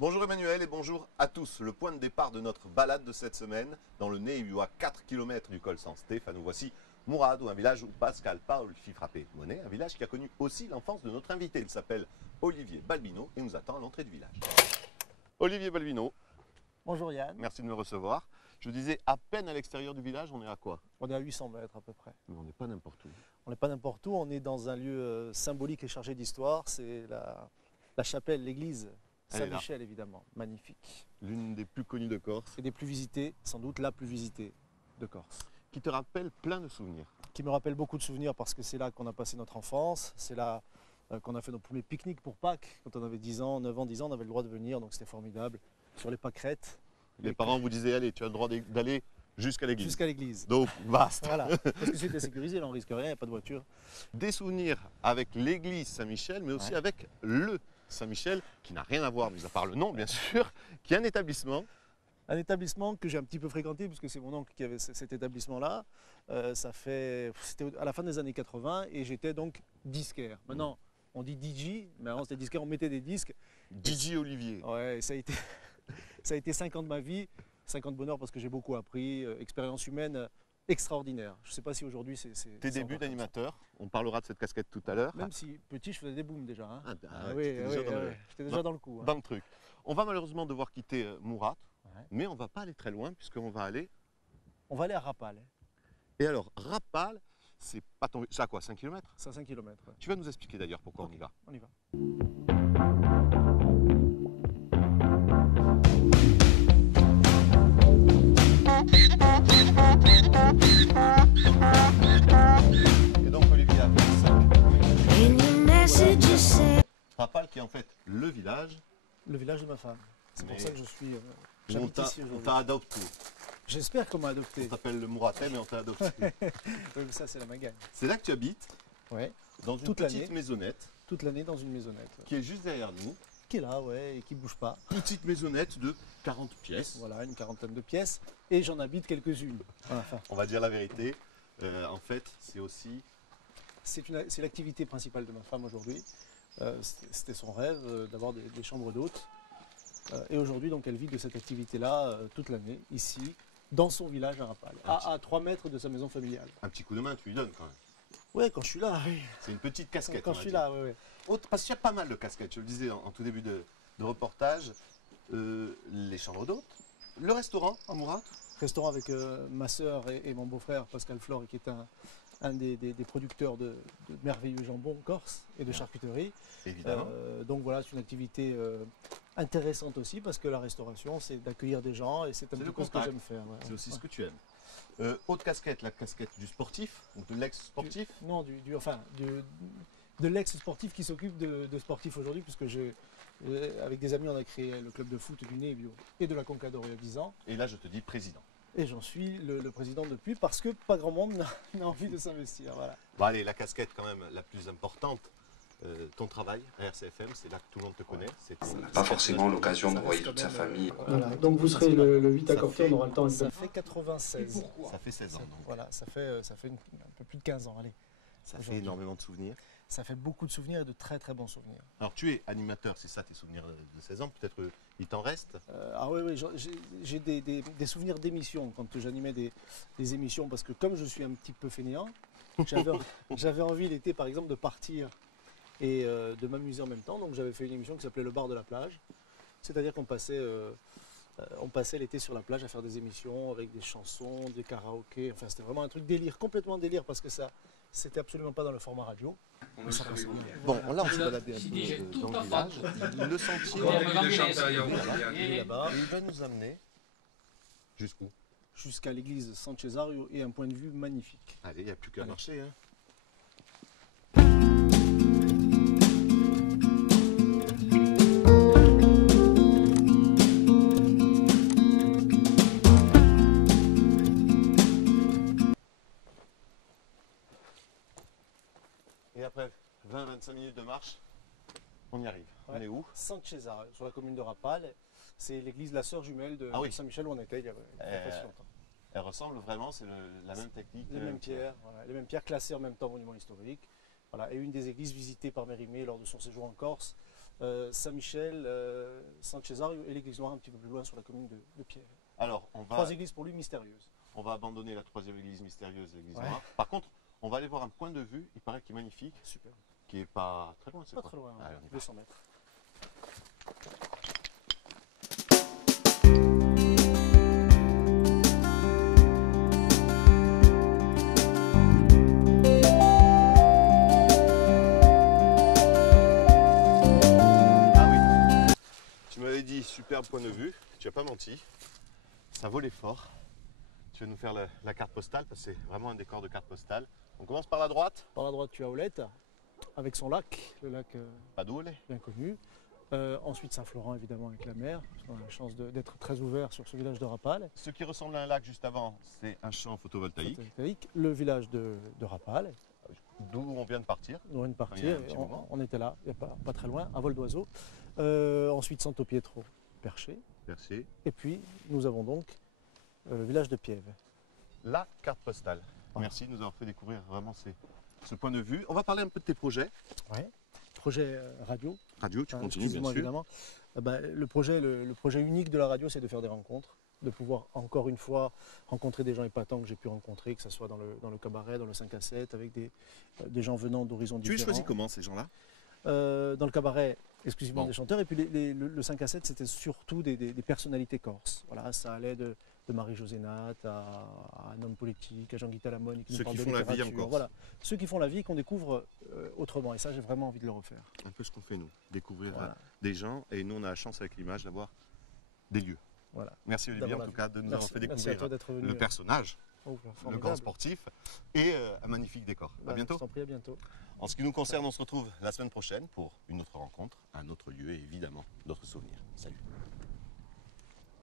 Bonjour Emmanuel et bonjour à tous. Le point de départ de notre balade de cette semaine, dans le Néu, à 4 km du col San Stéphane, nous voici Mourado, un village où Pascal Paul fit frapper monnaie, un village qui a connu aussi l'enfance de notre invité. Il s'appelle Olivier Balbino et nous attend à l'entrée du village. Olivier Balbino. Bonjour Yann. Merci de me recevoir. Je disais à peine à l'extérieur du village, on est à quoi? On est à 800 mètres à peu près. Mais on n'est pas n'importe où. On n'est pas n'importe où, on est dans un lieu symbolique et chargé d'histoire. C'est la chapelle, l'église Saint-Michel évidemment, magnifique. L'une des plus connues de Corse. Et des plus visitées, sans doute la plus visitée de Corse. Qui te rappelle plein de souvenirs. Qui me rappelle beaucoup de souvenirs parce que c'est là qu'on a passé notre enfance. C'est là qu'on a fait nos premiers pique-niques pour Pâques. Quand on avait 10 ans, 9 ans, 10 ans, on avait le droit de venir, donc c'était formidable. Sur les pâquerettes. Les parents vous disaient, allez, tu as le droit d'aller jusqu'à l'église. Jusqu'à l'église. Donc, vaste. Voilà, parce que c'était sécurisé, là on risque rien, il n'y a pas de voiture. Des souvenirs avec l'église Saint-Michel, mais aussi avec le Saint-Michel, qui n'a rien à voir, mis à part le nom bien sûr, qui est un établissement. Un établissement que j'ai un petit peu fréquenté, puisque c'est mon oncle qui avait cet établissement-là. C'était à la fin des années 80 et j'étais donc disquaire. Maintenant, on dit DJ, mais avant c'était disquaire, on mettait des disques. DJ Olivier. Ouais, ça a été 5 ans de ma vie, 5 ans de bonheur parce que j'ai beaucoup appris, expérience humaine extraordinaire. Je ne sais pas si aujourd'hui c'est... Tes débuts d'animateur, on parlera de cette casquette tout à l'heure. Même si petit, je faisais des booms déjà. Hein. J'étais déjà dans le coup. Hein. Dans le truc. On va malheureusement devoir quitter Mourad, mais on ne va pas aller très loin puisqu'on va aller... On va aller à Rapal. Et alors, Rapal, c'est pas ton... C'est à quoi, 5 km? C'est à 5 km. Ouais. Tu vas nous expliquer d'ailleurs pourquoi on y va. On y va. Et donc Olivier a fait 5 Rapal qui est en fait le village. Le village de ma femme. C'est pour ça que je suis... j'habite ici aujourd'hui. On t'a adopté. J'espère qu'on m'a adopté. On t'appelle le Mouratais, mais on t'a adopté. Ça, c'est la magagne. C'est là que tu habites. Ouais. Dans une petite maisonnette. Toute l'année dans une maisonnette. Qui est juste derrière nous. Qui est là, ouais, et qui ne bouge pas. Petite maisonnette de 40 pièces. Voilà, une quarantaine de pièces. Et j'en habite quelques-unes. Enfin. On va dire la vérité. En fait, c'est aussi... C'est l'activité principale de ma femme aujourd'hui. C'était son rêve d'avoir des chambres d'hôtes. Et aujourd'hui, donc, elle vit de cette activité-là toute l'année, ici, dans son village à Rapal, à 3 mètres de sa maison familiale. Un petit coup de main, tu lui donnes quand même. Ouais, quand je suis là, oui. C'est une petite casquette. Quand je suis là, oui. Parce qu'il y a pas mal de casquettes, je le disais en tout début de reportage. Les chambres d'hôtes, le restaurant à Mourad. Restaurant avec ma sœur et mon beau-frère Pascal Flore, qui est un des producteurs de merveilleux jambon corse et de charcuterie. Évidemment. Donc voilà, c'est une activité intéressante aussi parce que la restauration, c'est d'accueillir des gens et c'est un peu ce que j'aime faire. Ouais. C'est aussi ce que tu aimes. Autre casquette, la casquette du sportif, ou de l'ex-sportif? Non, de l'ex-sportif qui s'occupe de sportifs aujourd'hui, puisque avec des amis, on a créé le club de foot du Néu et de la Concador il y a 10 ans. Et là, je te dis président. Et j'en suis le président depuis parce que pas grand monde n'a envie de s'investir. Voilà. Bon, allez, la casquette quand même la plus importante, ton travail à RCFM, c'est là que tout le monde te connaît. On n'a pas forcément l'occasion de voir toute sa famille. Voilà. Donc vous serez le 8 accordé, on aura le temps. Ça fait 96. Ça fait 16 ans. Donc. Voilà, ça fait un peu plus de 15 ans. Allez. Ça fait énormément de souvenirs. Ça fait beaucoup de souvenirs et de très très bons souvenirs. Alors tu es animateur, c'est ça tes souvenirs de 16 ans, peut-être il t'en reste? Ah oui, j'ai des souvenirs d'émissions, quand j'animais des émissions, parce que comme je suis un petit peu fainéant, j'avais envie l'été par exemple de partir et de m'amuser en même temps. Donc j'avais fait une émission qui s'appelait Le Bar de la Plage, c'est-à-dire qu'on passait l'été sur la plage à faire des émissions avec des chansons, des karaokés, enfin c'était vraiment un truc délire, complètement délire, parce que ça, c'était absolument pas dans le format radio. Bon, là on s'est baladé un peu dans le village, le sentier il est là-bas, il va nous amener jusqu'où? Jusqu'à l'église San Cesario et un point de vue magnifique. Allez, il n'y a plus qu'à marcher. Hein. Et après 20-25 minutes de marche, on y arrive. Ouais. On est où? San Cesario, sur la commune de Rapal. C'est l'église la sœur jumelle de Saint-Michel où on était il y a pas si longtemps. Elle ressemble vraiment, c'est la même technique. Les mêmes pierres, voilà, les mêmes pierres classées en même temps monument historique. Voilà, et une des églises visitées par Mérimée lors de son séjour en Corse. Saint-Michel, San Cesario et l'église noire un petit peu plus loin sur la commune de Piève. Alors, 3 églises pour lui mystérieuses. on va abandonner la troisième église mystérieuse, l'église Ouais. noire. Par contre, on va aller voir un point de vue, il paraît qu'il est magnifique, Super. qui est pas très loin. C'est Pas quoi très loin, Allez, on y va. 200 mètres. Ah oui, tu m'avais dit superbe point de vue, tu n'as pas menti, ça vaut l'effort. Tu vas nous faire la carte postale, parce que c'est vraiment un décor de carte postale. On commence par la droite, Par la droite, tu as Olette, avec son lac, le lac Padoule. bien connu. Ensuite, Saint-Florent, évidemment, avec la mer. On a la chance d'être très ouvert sur ce village de Rapal. Ce qui ressemble à un lac juste avant, c'est un champ photovoltaïque, Le village de Rapal, d'où on vient de partir. nous venons de Il y a partir. un petit Et moment. on était là, il n'y a pas très loin, à vol d'oiseau. Ensuite, Santo Pietro, Perché. Merci. Et puis, nous avons donc le village de Piève. La carte postale. Voilà. Merci de nous avoir fait découvrir vraiment ce point de vue. On va parler un peu de tes projets. Ouais. Projet radio. Radio, tu continues bien Excusez-moi, sûr. évidemment. Le projet unique de la radio, c'est de faire des rencontres, de pouvoir encore une fois rencontrer des gens épatants que j'ai pu rencontrer, que ce soit dans le cabaret, dans le 5 à 7, avec des gens venant d'horizons Tu les différents. choisis comment ces gens-là? Dans le cabaret, exclusivement Bon. des chanteurs. Et puis le 5 à 7, c'était surtout des personnalités corses. Voilà, ça allait de Marie-Josée Nat à un homme politique, à Jean-Guy Talamone. Ceux qui font la vie en Corse. Voilà, ceux qui font la vie qu'on découvre autrement. Et ça, j'ai vraiment envie de le refaire. Un peu ce qu'on fait nous, découvrir Voilà. des gens. Et nous, on a la chance avec l'image d'avoir des lieux. Voilà. Merci Olivier en D'avoir tout cas de nous avoir fait Merci à découvrir toi d'être venu. le personnage, Oh, le formidable. grand sportif et un magnifique décor. À Bah, bientôt. Je t'en prie, à bientôt. En ce qui nous concerne, on se retrouve la semaine prochaine pour une autre rencontre, un autre lieu et évidemment d'autres souvenirs.